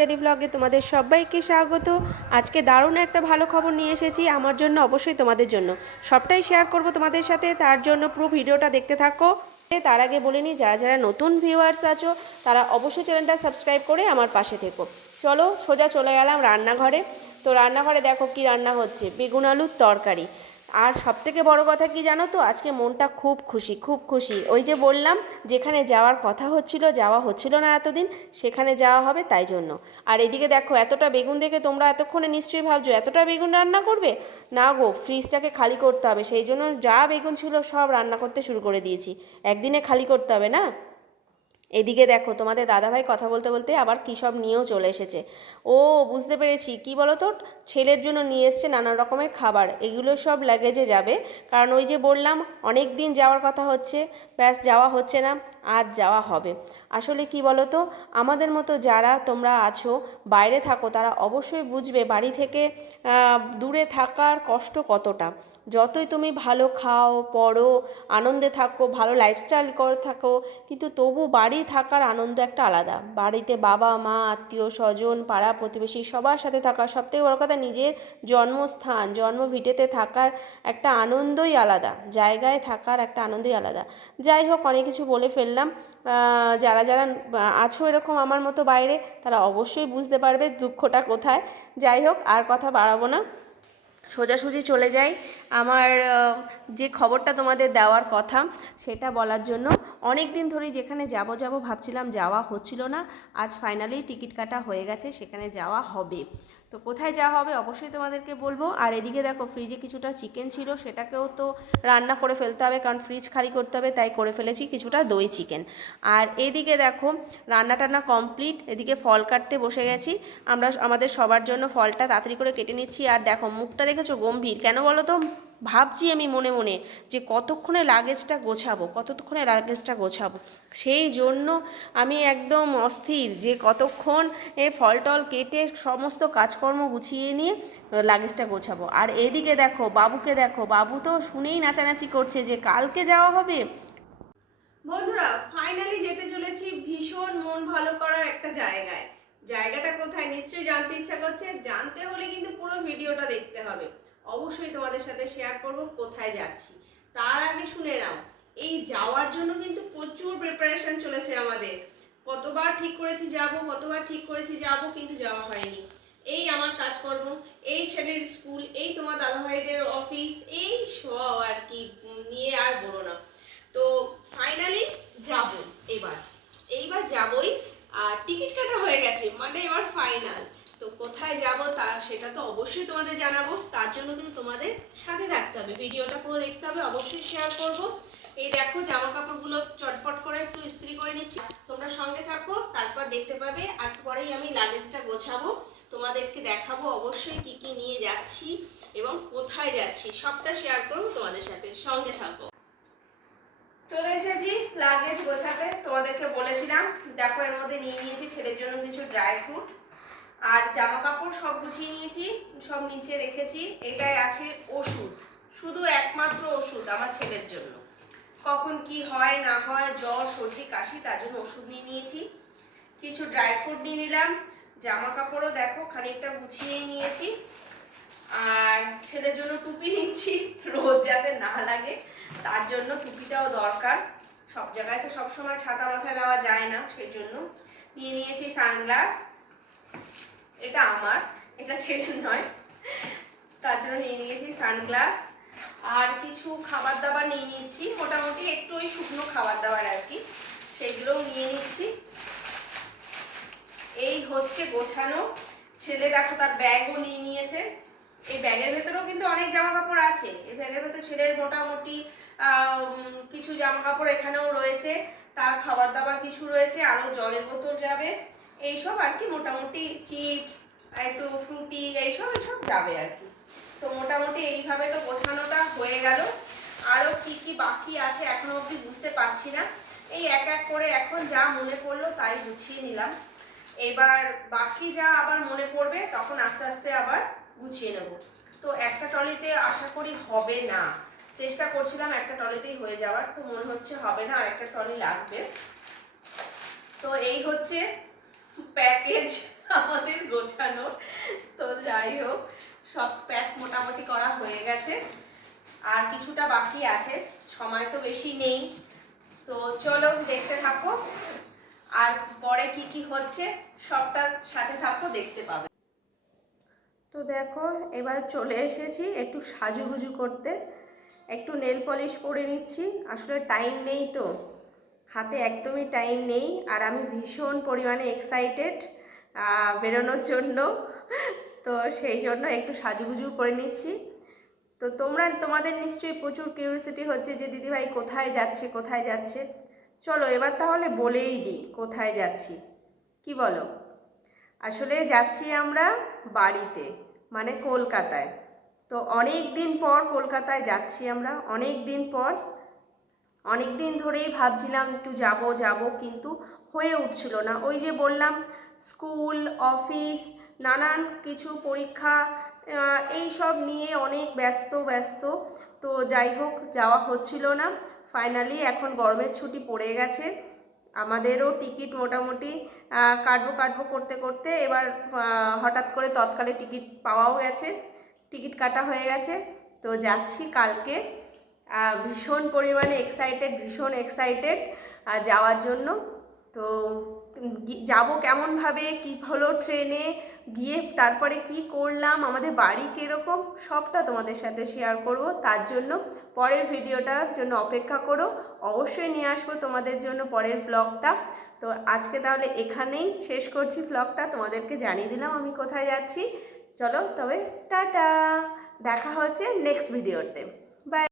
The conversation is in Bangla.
স্টাডি ব্লগে তোমাদের সবাইকে স্বাগত। আজকে দারুণ একটা ভালো খবর নিয়ে এসেছি আমার জন্য, অবশ্যই তোমাদের জন্য। সবটাই শেয়ার করব তোমাদের সাথে, তার জন্য পুরো ভিডিওটা দেখতে থাকো। তার আগে বলে নিই, যারা যারা নতুন ভিউয়ার্স আছো তারা অবশ্যই চ্যানেলটা সাবস্ক্রাইব করে আমার পাশে থেকো। চলো সোজা চলে গেলাম রান্নাঘরে। তো রান্নাঘরে দেখো কি রান্না হচ্ছে, বেগুন আলুর তরকারি। আর সবথেকে বড় কথা কি জানো তো, আজকে মনটা খুব খুশি, খুব খুশি। ওই যে বললাম, যেখানে যাওয়ার কথা হচ্ছিল, যাওয়া হচ্ছিল না এতদিন, সেখানে যাওয়া হবে তাই জন্য। আর এদিকে দেখো, এতটা বেগুন দেখে তোমরা এতক্ষণে নিশ্চয়ই ভাবছো এতটা বেগুন রান্না করবে। না গো, ফ্রিজটাকে খালি করতে হবে, সেই জন্য যা বেগুন ছিল সব রান্না করতে শুরু করে দিয়েছি। একদিনে খালি করতে হবে না। এদিকে দেখো, তোমাদের দাদাভাই কথা বলতে বলতে আবার কী সব নিয়েও চলে এসেছে। ও বুঝতে পেরেছি, কি বলো তো, ছেলের জন্য নিয়ে এসছে নানা রকমের খাবার। এগুলো সব লাগেজে যাবে, কারণ ওই যে বললাম অনেক দিন যাওয়ার কথা হচ্ছে, ব্যাস যাওয়া হচ্ছে না, আজ যাওয়া হবে। আসলে কি বলো তো, আমাদের মতো যারা তোমরা আছো, বাইরে থাকো, তারা অবশ্যই বুঝবে বাড়ি থেকে দূরে থাকার কষ্ট কতটা। যতই তুমি ভালো খাও পড়ো, আনন্দে থাকো, ভালো লাইফস্টাইল করে থাকো, কিন্তু তবু বাড়ি থাকার আনন্দ একটা আলাদা। বাড়িতে বাবা মা আত্মীয় স্বজন পাড়া প্রতিবেশী সবার সাথে থাকা, সবথেকে বড় কথা নিজের জন্মস্থান জন্মভিটেতে থাকার একটা আনন্দই আলাদা, জায়গায় থাকার একটা আনন্দই আলাদা। যাই হোক, অনেক কিছু বলে ফেললাম। যারা যারা আছো এরকম আমার মতো বাইরে, তারা অবশ্যই বুঝতে পারবে দুঃখটা কোথায়। যাই হোক, আর কথা বাড়াবো না, সোজাসুজি চলে যাই আমার যে খবরটা তোমাদের দেওয়ার কথা সেটা বলার জন্য। অনেক দিন ধরেই যেখানে যাব যাব ভাবছিলাম, যাওয়া হচ্ছিল না, আজ ফাইনালি টিকিট কাটা হয়ে গেছে, সেখানে যাওয়া হবে। তো কোথায় যাওয়া হবে অবশ্যই তোমাদেরকে বলবো। আর এদিকে দেখো, ফ্রিজে কিছুটা চিকেন ছিল, সেটাকেও তো রান্না করে ফেলতে হবে, কারণ ফ্রিজ খালি করতে হবে, তাই করে ফেলেছি কিছুটা দই চিকেন। আর এদিকে দেখো, রান্না টান্না কমপ্লিট, এদিকে ফল কাটতে বসে গেছি। আমরা আমাদের সবার জন্য ফলটা তাড়াতাড়ি করে কেটে নিচ্ছি। আর দেখো, মুখটা দেখেছো গম্ভীর কেন বলো তো? ভাবছি আমি মনে মনে যে কতক্ষণে লাগেজটা গোছাবো, কতক্ষণে লাগেজটা গোছাবো। সেই জন্য আমি একদম অস্থির যে কতক্ষণ ফল টল কেটে সমস্ত কাজকর্ম গুছিয়ে নিয়ে লাগেজটা গোছাবো। আর এদিকে দেখো বাবুকে, দেখো বাবু তো শুনেই নাচানাচি করছে যে কালকে যাওয়া হবে। বন্ধুরা, ফাইনালি যেতে চলেছি ভীষণ মন ভালো করার একটা জায়গায়। জায়গাটা কোথায় নিশ্চয়ই জানতে ইচ্ছা করছে, জানতে হলে কিন্তু পুরো ভিডিওটা দেখতে হবে। অবশ্যই তোমাদের সাথে শেয়ার করব কোথায় যাচ্ছি। তার আগে শুনে নাও, এই যাওয়ার জন্য কিন্তু প্রচুর প্রিপারেশন চলেছে আমাদের। কতবার ঠিক করেছি যাব, কতবার ঠিক করেছি যাব, কিন্তু যাওয়া হয়নি। এই আমার কাজকর্ম, এই ছেলের স্কুল, এই তোমার দাদাভাইদের অফিস, এই সব আর কি নিয়ে আর বলো না। তো ফাইনালি যাব, এবার এইবার যাবই। আর টিকিট কাটা হয়ে গেছে, মানে এবার ফাইনাল। তো কোথায় যাব তা সেটা তো অবশ্যই তোমাদের জানাবো, তার জন্য কিন্তু তোমাদের সাথে থাকতে হবে, ভিডিওটা পুরো দেখতে হবে, অবশ্যই শেয়ার করব। এই দেখো, জামা কাপড়গুলো চটপট করে একটু ইস্ত্রি করে নিচ্ছি, তোমরা সঙ্গে থাকো, তারপর দেখতে পাবে। আর পরেই আমি লাগেজটা গোছাবো, তোমাদেরকে দেখাবো অবশ্যই কি কি নিয়ে যাচ্ছি এবং কোথায় যাচ্ছি, সবটা শেয়ার করবো তোমাদের সাথে, সঙ্গে থাকো। চলে এসেছি লাগেজ গোছাতে, তোমাদেরকে বলেছিলাম। দেখো, এর মধ্যে নিয়ে নিয়েছি ছেলের জন্য কিছু ড্রাই ফ্রুট, আর জামা কাপড় সব গুছিয়ে নিয়েছি, সব নিচে রেখেছি। এটাই আছে ওষুধ, শুধু একমাত্র ওষুধ আমার ছেলের জন্য, কখন কি হয় না হয়, জ্বর সর্দি কাশি, তার জন্য ওষুধ নিয়ে নিয়েছি। কিছু ড্রাই ফ্রুট নিয়ে নিলাম, জামা কাপড়ও দেখো খানিকটা গুছিয়ে নিয়েছি। আর ছেলের জন্য টুপি নিচ্ছি, রোজ যাতে না লাগে তার জন্য টুপিটাও দরকার। সব জায়গায় তো সবসময় ছাতা মাথায় দেওয়া যায় না, সেই জন্য নিয়ে নিয়েছি সানগ্লাস। এটা আমার, এটা ছেলের নয়, তার জন্য নিয়ে নিয়েছি সানগ্লাস। আর কিছু খাবার দাবার নিয়ে নিচ্ছি, মোটামুটি একটু ওই শুকনো খাবার দাবার আর কি, সেগুলোও নিয়ে নিচ্ছি। এই হচ্ছে গোছানো। ছেলে দেখো তার ব্যাগও নিয়ে নিয়েছে। এই ব্যাগের ভেতরেও কিন্তু অনেক জামা কাপড় আছে, এই ব্যাগের ভেতর ছেলের মোটামুটি কিছু জামা কাপড় এখানেও রয়েছে, তার খাবার দাবার কিছু রয়েছে, আরও জলের বোতল যাবে, এইসব আর কি, মোটামুটি চিপস একটু ফ্রুটি এইসব এইসব যাবে আর কি। তো মোটামুটি এইভাবে তো গোছানোটা হয়ে গেল। আরও কি কি বাকি আছে এখনো অবধি বুঝতে পারছি না, এই এক এক করে এখন যা মনে পড়লো তাই গুছিয়ে নিলাম। এবার বাকি যা আবার মনে পড়বে তখন আস্তে আস্তে আবার গুছিয়ে নেব। তো একটা ট্রলিতে আশা করি হবে না, চেষ্টা করছিলাম একটা ট্রলিতেই হয়ে যাওয়ার, তো মনে হচ্ছে হবে না, আর একটা ট্রলি লাগবে। তো এই হচ্ছে প্যাকেজ আমাদের গোছানোর। তো যাই হোক, সব প্যাক মোটামুটি করা হয়ে গেছে, আর কিছুটা বাকি আছে, সময় তো বেশি নেই। তো চলো দেখতে থাকো, আর পরে কি কি হচ্ছে সবটার সাথে থাকো, দেখতে পাবে। তো দেখো, এবার চলে এসেছি একটু সাজুগুজু করতে, একটু নেল পলিশ পরে নিচ্ছি। আসলে টাইম নেই তো, হাতে একদমই টাইম নেই, আর আমি ভীষণ পরিমাণে এক্সাইটেড বেরোনোর জন্য। তো সেই জন্য একটু সাজুগুজু করে নিচ্ছি। তো তোমাদের নিশ্চয়ই প্রচুর কিউরিওসিটি হচ্ছে যে দিদিভাই কোথায় যাচ্ছে কোথায় যাচ্ছে। চলো এবার তাহলে বলেই দিই কোথায় যাচ্ছি, কি বলো? আসলে যাচ্ছি আমরা বাড়িতে, মানে কলকাতায়। তো অনেক দিন পর কলকাতায় যাচ্ছি আমরা, অনেক দিন পর। অনেক দিন ধরেই ভাবছিলাম একটু যাব যাব, কিন্তু হয়ে উঠছিল না। ওই যে বললাম, স্কুল, অফিস, নানান কিছু পরীক্ষা, এই সব নিয়ে অনেক ব্যস্ত ব্যস্ত। তো যাই হোক, যাওয়া হচ্ছিল না। ফাইনালি এখন গরমের ছুটি পড়ে গেছে, আমাদেরও টিকিট মোটামুটি কাটবো কাটবো করতে করতে এবার হঠাৎ করে তৎকালে টিকিট পাওয়াও গেছে, টিকিট কাটা হয়ে গেছে। তো যাচ্ছি কালকে, ভীষণ পরিমাণে এক্সাইটেড, ভীষণ এক্সাইটেড যাওয়ার জন্য। তো যাব কেমনভাবে, কী হলো ট্রেনে গিয়ে, তারপরে কি করলাম, আমাদের বাড়ি কীরকম, সবটা তোমাদের সাথে শেয়ার করব। তার জন্য পরের ভিডিওটার জন্য অপেক্ষা করো, অবশ্যই নিয়ে আসবো তোমাদের জন্য পরের ব্লগটা। তো আজকে তাহলে এখানেই শেষ করছি ব্লগটা, তোমাদেরকে জানিয়ে দিলাম আমি কোথায় যাচ্ছি। চলো তবে টাটা, দেখা হচ্ছে নেক্সট ভিডিওতে। বাই।